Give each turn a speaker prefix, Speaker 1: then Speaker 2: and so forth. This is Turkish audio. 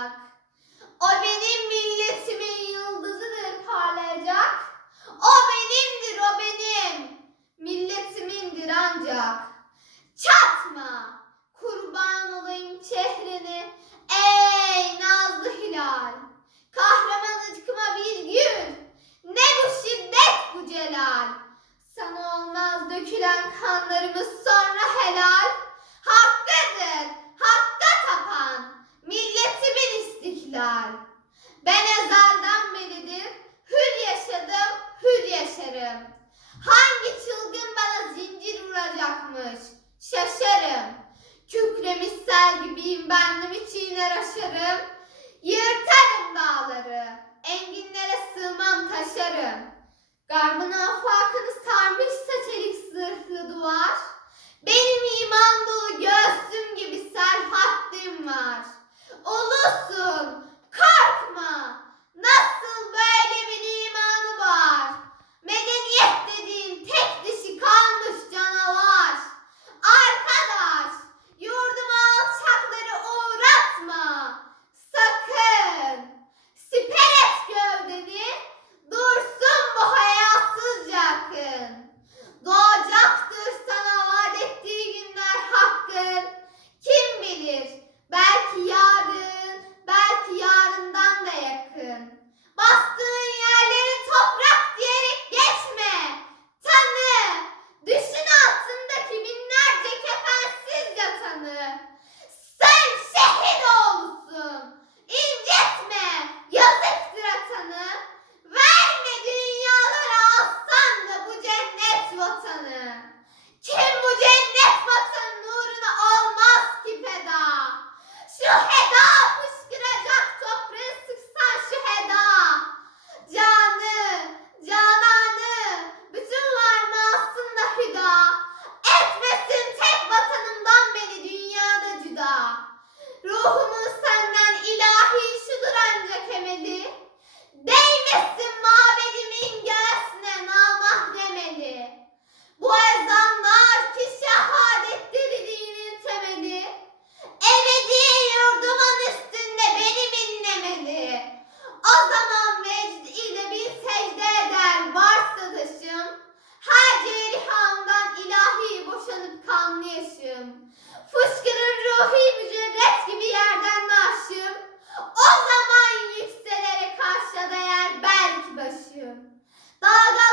Speaker 1: parlayacak. O benim milletimin yıldızıdır parlayacak. O benimdir, o benim. Milletimindir ancak. Çatma, kurban olayım çehreni. Ey nazlı hilal. Kahraman ıtkıma bir gül. Ne bu şiddet bu celal. Sana olmaz dökülen kanlarımız istiklal. Ben ezelden beridir hür yaşadım, hür yaşarım. Hangi çılgın bana zincir vuracakmış? Şaşarım. Kükremiş sel gibiyim bendim çiğner aşarım. Yırtarım dağları, enginlere sığmam taşarım. Garbın afakını sarmışsa çelik zırhlı duvar. Benim Dalga